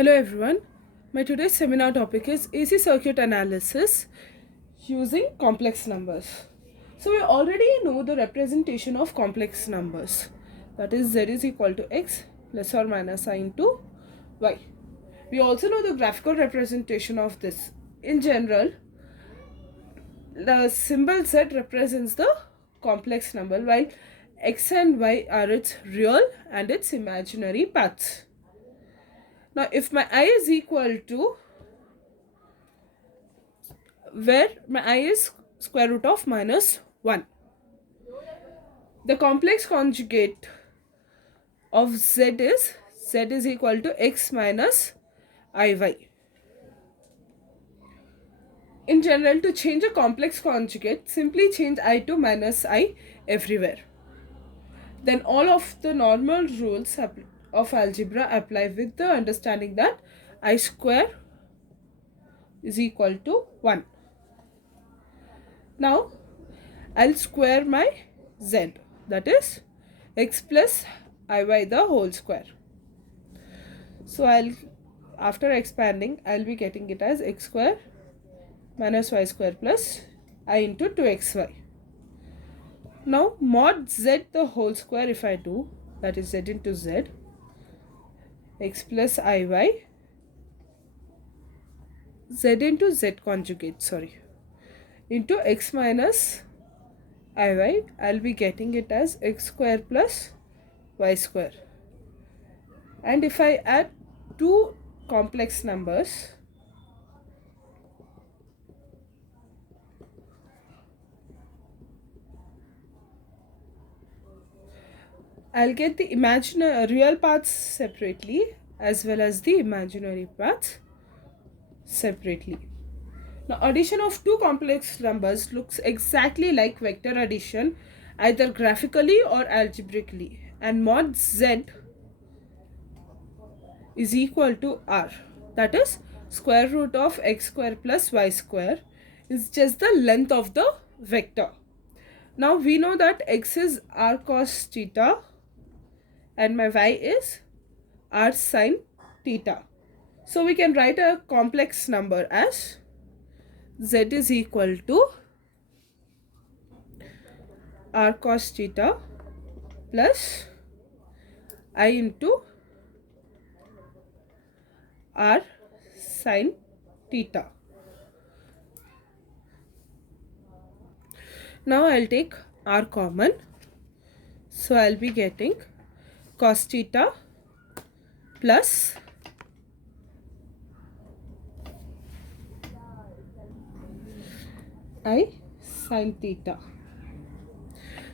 Hello everyone. My today's seminar topic is AC circuit analysis using complex numbers. So we already know the representation of complex numbers. That is z is equal to x plus or minus I into y. We also know the graphical representation of this. In general, the symbol z represents the complex number while x and y are its real and its imaginary parts. Now, if my I is equal to where my I is square root of minus 1, the complex conjugate of z is equal to x minus iy. In general, to change a complex conjugate, simply change I to minus I everywhere. Then all of the normal rules of algebra apply with the understanding that I square is equal to 1. Now, I'll square my z, that is x plus iy the whole square. So after expanding, I'll be getting it as x square minus y square plus I into 2xy. Now mod z the whole square, if I do, that is z into z, x plus iy, z into z conjugate, into x minus iy, I'll be getting it as x square plus y square. And if I add two complex numbers, I'll get the real parts separately as well as the imaginary parts separately. Now, addition of two complex numbers looks exactly like vector addition, either graphically or algebraically, and mod z is equal to r, that is square root of x square plus y square, is just the length of the vector. Now we know that x is r cos theta and my y is r sin theta. So we can write a complex number as z is equal to r cos theta plus I into r sin theta. Now I'll take r common. So I'll be getting cos theta plus I sin theta.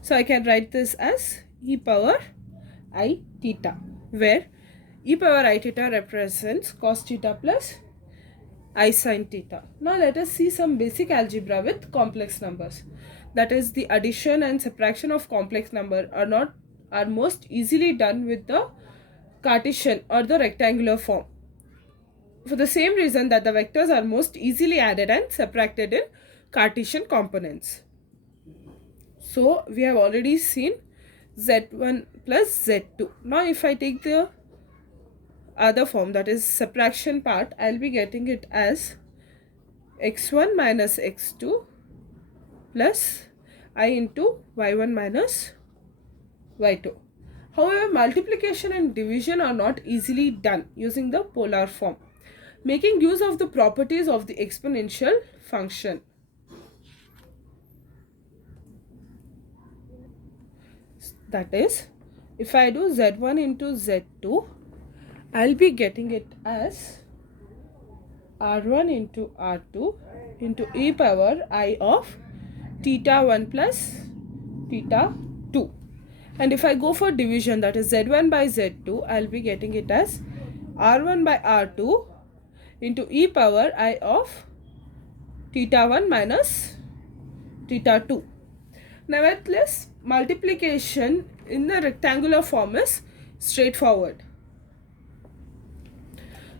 So I can write this as e power I theta, where e power I theta represents cos theta plus I sin theta. Now let us see some basic algebra with complex numbers. That is, the addition and subtraction of complex number are most easily done with the Cartesian or the rectangular form, for the same reason that the vectors are most easily added and subtracted in Cartesian components. So we have already seen z1 plus z2. Now if I take the other form, that is subtraction part, I'll be getting it as x1 minus x2 plus I into y1 minus y2. However, multiplication and division are not easily done using the polar form, making use of the properties of the exponential function. That is, if I do z1 into z2, I'll be getting it as r1 into r2 into e power I of theta 1 plus theta 2. And if I go for division, that is z1 by z2, I'll be getting it as r1 by r2 into e power I of theta 1 minus theta 2. Nevertheless, multiplication in the rectangular form is straightforward.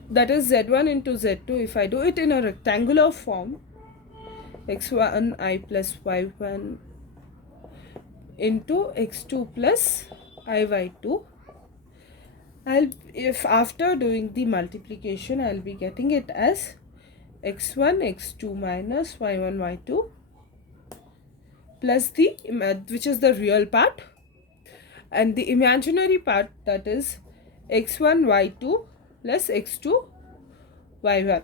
That is z1 into z2. If I do it in a rectangular form, x1 I plus y1 into x2 plus iy2, if after doing the multiplication, I'll be getting it as x1 x2 minus y1 y2 plus the which is the real part, and the imaginary part, that is x1 y2 plus x2 y1.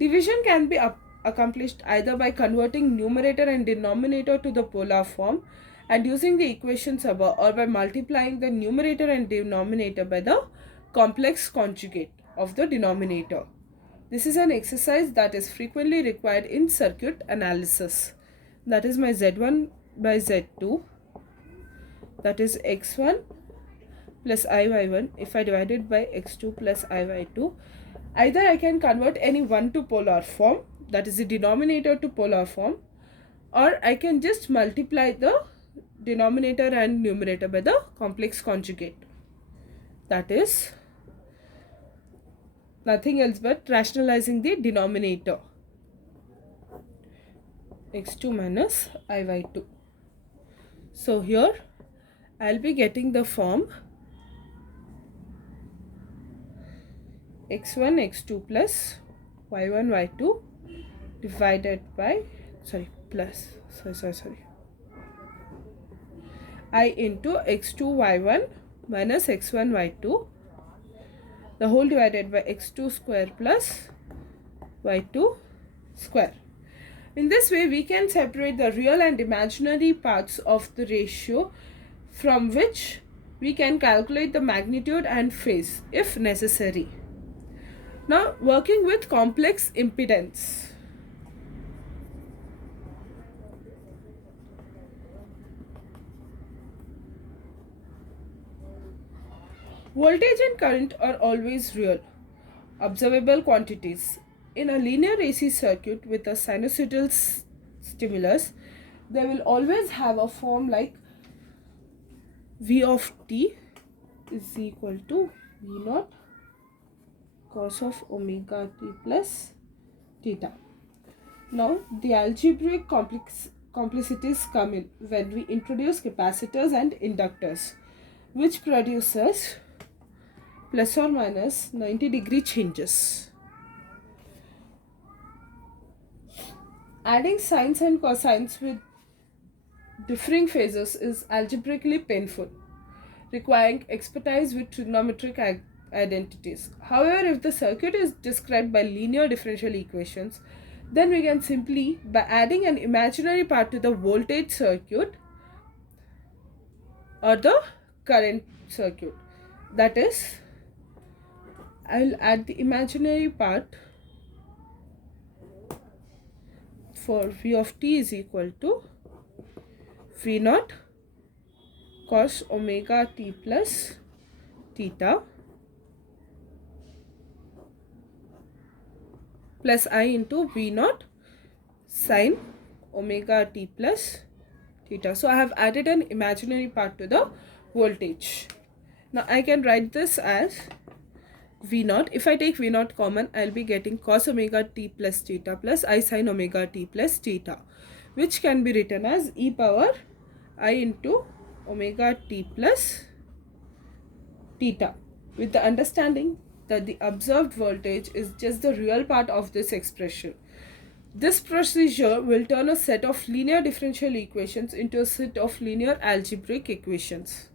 Division can be accomplished either by converting numerator and denominator to the polar form and using the equations above, or by multiplying the numerator and denominator by the complex conjugate of the denominator. This is an exercise that is frequently required in circuit analysis. That is my z1 by z2, that is x1 plus iy1 if I divide it by x2 plus iy2. Either I can convert any one to polar form, that is the denominator to polar form, or I can just multiply the denominator and numerator by the complex conjugate. That is nothing else but rationalizing the denominator, x2 minus iy2. So here I'll be getting the form x1 x2 plus y1 y2 divided by I into x2 y1 minus x1 y2, the whole divided by x2 square plus y2 square. In this way we can separate the real and imaginary parts of the ratio, from which we can calculate the magnitude and phase if necessary. Now, working with complex impedance. Voltage and current are always real, observable quantities. In a linear AC circuit with a sinusoidal stimulus, they will always have a form like V of t is equal to V naught cos of omega t plus theta. Now, the algebraic complexities come in when we introduce capacitors and inductors, which produces plus or minus 90-degree changes. Adding sines and cosines with differing phases is algebraically painful, requiring expertise with trigonometric identities. However, if the circuit is described by linear differential equations, then we can simply, by adding an imaginary part to the voltage circuit or the current circuit, that is, I will add the imaginary part for V of t is equal to V naught cos omega t plus theta plus I into V naught sin omega t plus theta. So I have added an imaginary part to the voltage. Now I can write this as V naught. If I take V naught common, I'll be getting cos omega t plus theta plus I sin omega t plus theta, which can be written as e power I into omega t plus theta, with the understanding that the observed voltage is just the real part of this expression. This procedure will turn a set of linear differential equations into a set of linear algebraic equations.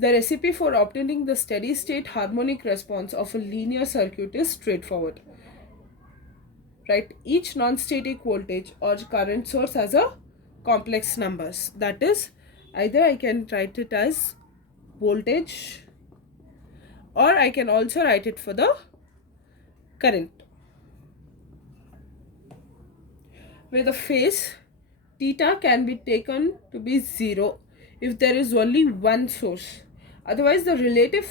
The recipe for obtaining the steady state harmonic response of a linear circuit is straightforward. Write each non-static voltage or current source as a complex numbers. That is, either I can write it as voltage, or I can also write it for the current. Where the phase theta can be taken to be 0 if there is only one source. Otherwise, the relative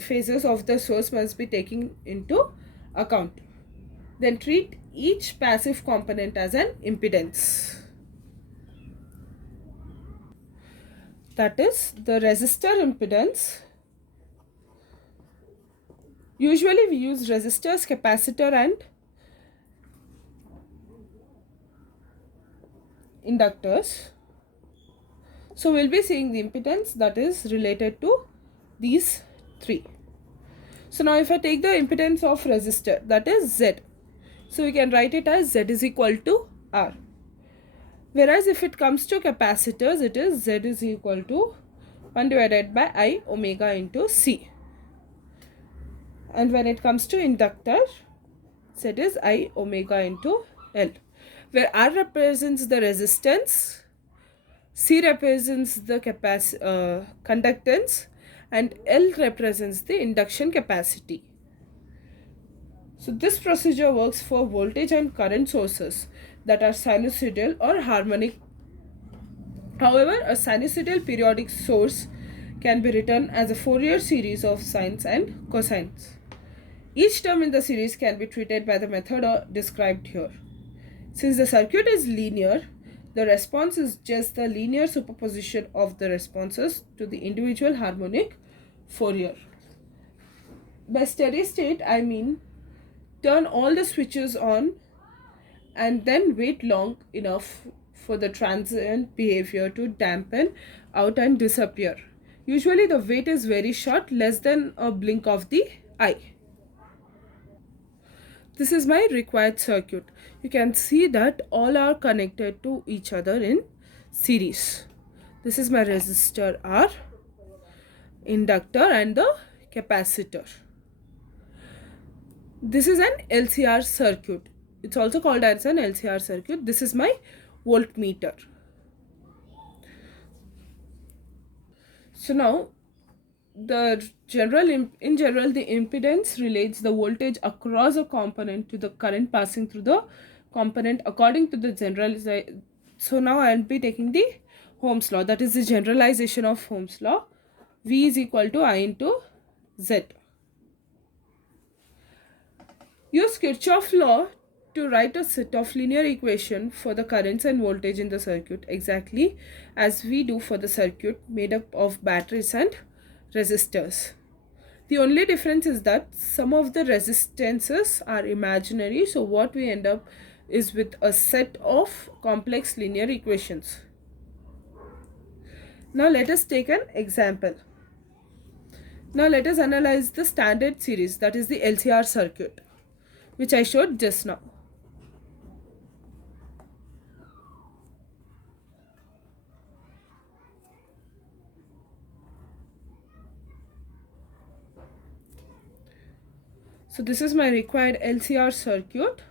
phases of the source must be taken into account. Then treat each passive component as an impedance. That is, the resistor impedance. Usually we use resistors, capacitor and inductors. So we'll be seeing the impedance that is related to these 3. So now if I take the impedance of resistor, that is Z. So we can write it as Z is equal to R. Whereas if it comes to capacitors, it is Z is equal to 1 divided by I omega into C. And when it comes to inductor, Z is I omega into L, where R represents the resistance, C represents the conductance, and L represents the induction capacity. So this procedure works for voltage and current sources that are sinusoidal or harmonic. However, a sinusoidal periodic source can be written as a Fourier series of sines and cosines. Each term in the series can be treated by the method described here. Since the circuit is linear, the response is just the linear superposition of the responses to the individual harmonic Fourier. By steady state, I mean turn all the switches on and then wait long enough for the transient behavior to dampen out and disappear. Usually the wait is very short, less than a blink of the eye. This is my required circuit. You can see that all are connected to each other in series. This is my resistor R, inductor and the capacitor. This is an LCR circuit. It's also called as an LCR circuit. This is my voltmeter. So now in general the impedance relates the voltage across a component to the current passing through the component according to the generalization. So now I will be taking the Ohm's law, that is the generalization of Ohm's law. V is equal to I into Z. Use Kirchhoff law to write a set of linear equation for the currents and voltage in the circuit, exactly as we do for the circuit made up of batteries and resistors. The only difference is that some of the resistances are imaginary, so what we end up is with a set of complex linear equations. Now let us take an example. Now let us analyze the standard series, that is the LCR circuit, which I showed just now. So this is my required LCR circuit.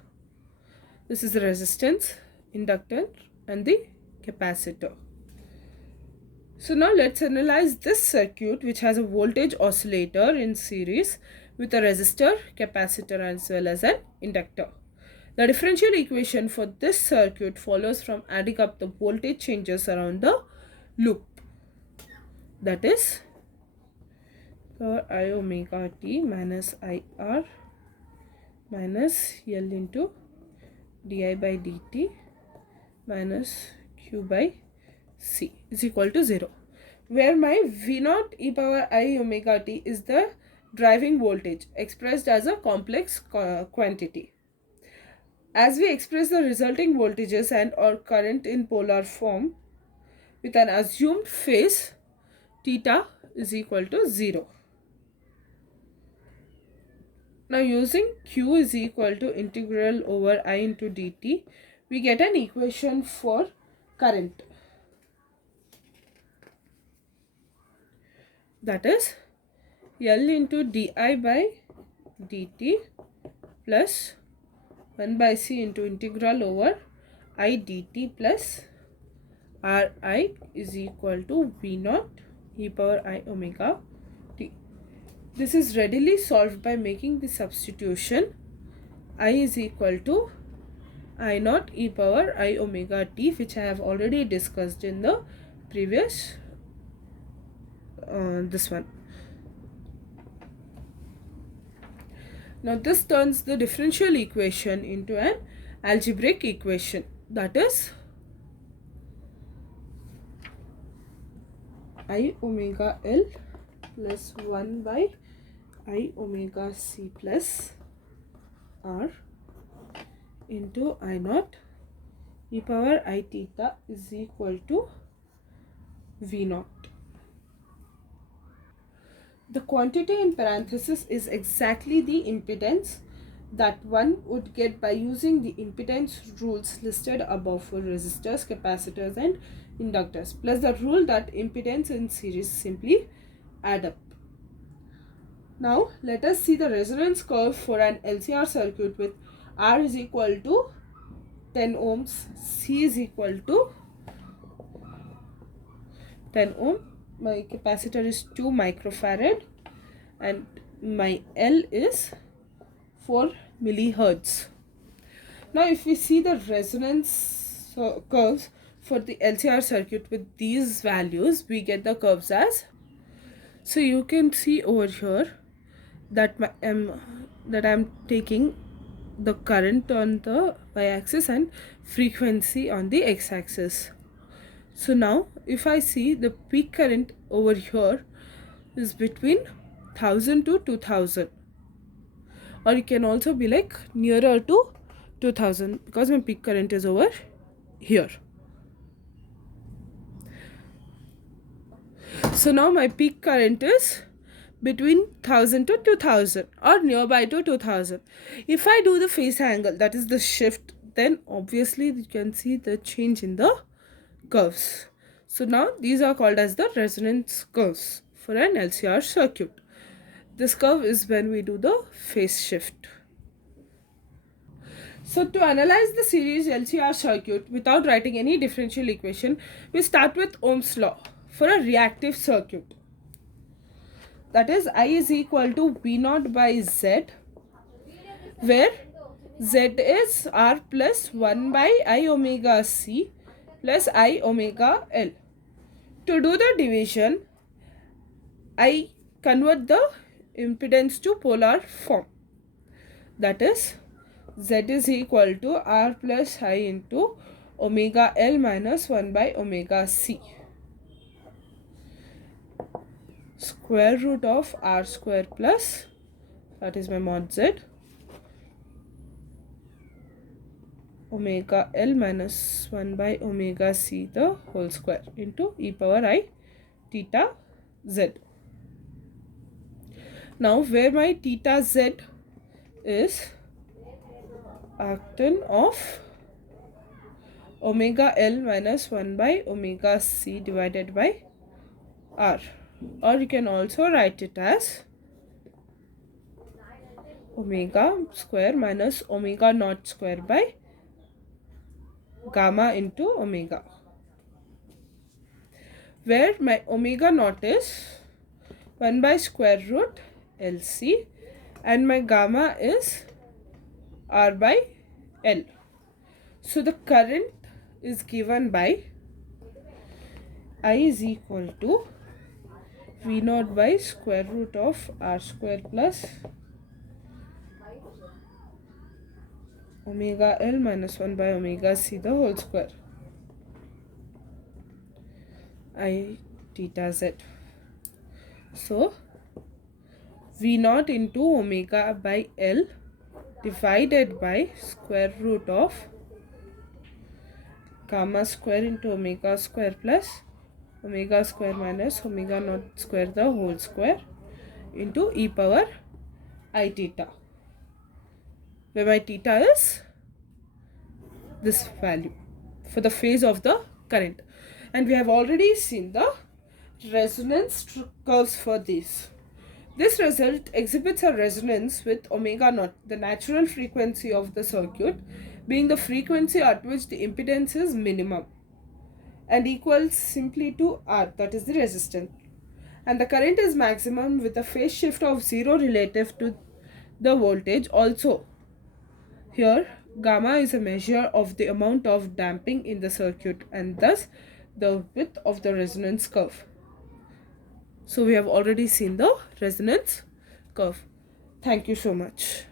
This is the resistance, inductor and the capacitor. So now let's analyze this circuit, which has a voltage oscillator in series with a resistor, capacitor as well as an inductor. The differential equation for this circuit follows from adding up the voltage changes around the loop. That is for I omega t minus IR minus L into di by dt minus q by C is equal to 0, where my V0 e power I omega t is the driving voltage expressed as a complex quantity. As we express the resulting voltages and or current in polar form with an assumed phase theta is equal to 0. Now using q is equal to integral over I into dt, we get an equation for current. That is L into di by dt plus 1 by c into integral over I dt plus Ri is equal to V0 e power I omega t. This is readily solved by making the substitution. I is equal to I0 e power I omega t, which I have already discussed in the previous this one. Now this turns the differential equation into an algebraic equation, that is I omega L plus 1 by I omega c plus R into I0 e power I theta is equal to V0. the quantity in parenthesis is exactly the impedance that one would get by using the impedance rules listed above for resistors, capacitors and inductors, plus the rule that impedance in series simply add up. Now let us see the resonance curve for an LCR circuit with R is equal to 10 ohms, C is equal to 10 ohm, my capacitor is 2 microfarad and my L is 4 millihertz. Now if we see the resonance curves for the LCR circuit with these values, we get the curves as, so you can see over here that I'm taking the current on the y-axis and frequency on the x-axis. So now if I see the peak current over here is between 1000 to 2000, or you can also be like nearer to 2000 because my peak current is over here. So now my peak current is between 1000 to 2000 or nearby to 2000. If I do the phase angle, that is the shift, then obviously you can see the change in the curves. So now these are called as the resonance curves for an LCR circuit. This curve is when we do the phase shift. So to analyze the series LCR circuit without writing any differential equation, we start with Ohm's law for a reactive circuit. That is, I is equal to V naught by Z, where Z is R plus 1 by I omega C plus I omega L. To do the division, I convert the impedance to polar form. That is, Z is equal to R plus I into omega L minus 1 by omega C. Square root of R square plus, that is my mod Z, omega L minus 1 by omega C the whole square into e power I theta Z. Now where my theta Z is arctan of omega L minus 1 by omega C divided by R, or you can also write it as omega square minus omega naught square by gamma into omega, where my omega naught is 1 by square root LC and my gamma is R by L. So the current is given by I is equal to V naught by square root of R square plus omega L minus 1 by omega C the whole square I theta Z. So V naught into omega by L divided by square root of gamma square into omega square plus omega square minus omega naught square the whole square into e power I theta, where my theta is this value for the phase of the current. And we have already seen the resonance curves for these. This result exhibits a resonance with omega naught, the natural frequency of the circuit, being the frequency at which the impedance is minimum and equals simply to R, that is the resistance. And the current is maximum with a phase shift of 0 relative to the voltage. Also, here gamma is a measure of the amount of damping in the circuit and thus the width of the resonance curve. So we have already seen the resonance curve. Thank you so much.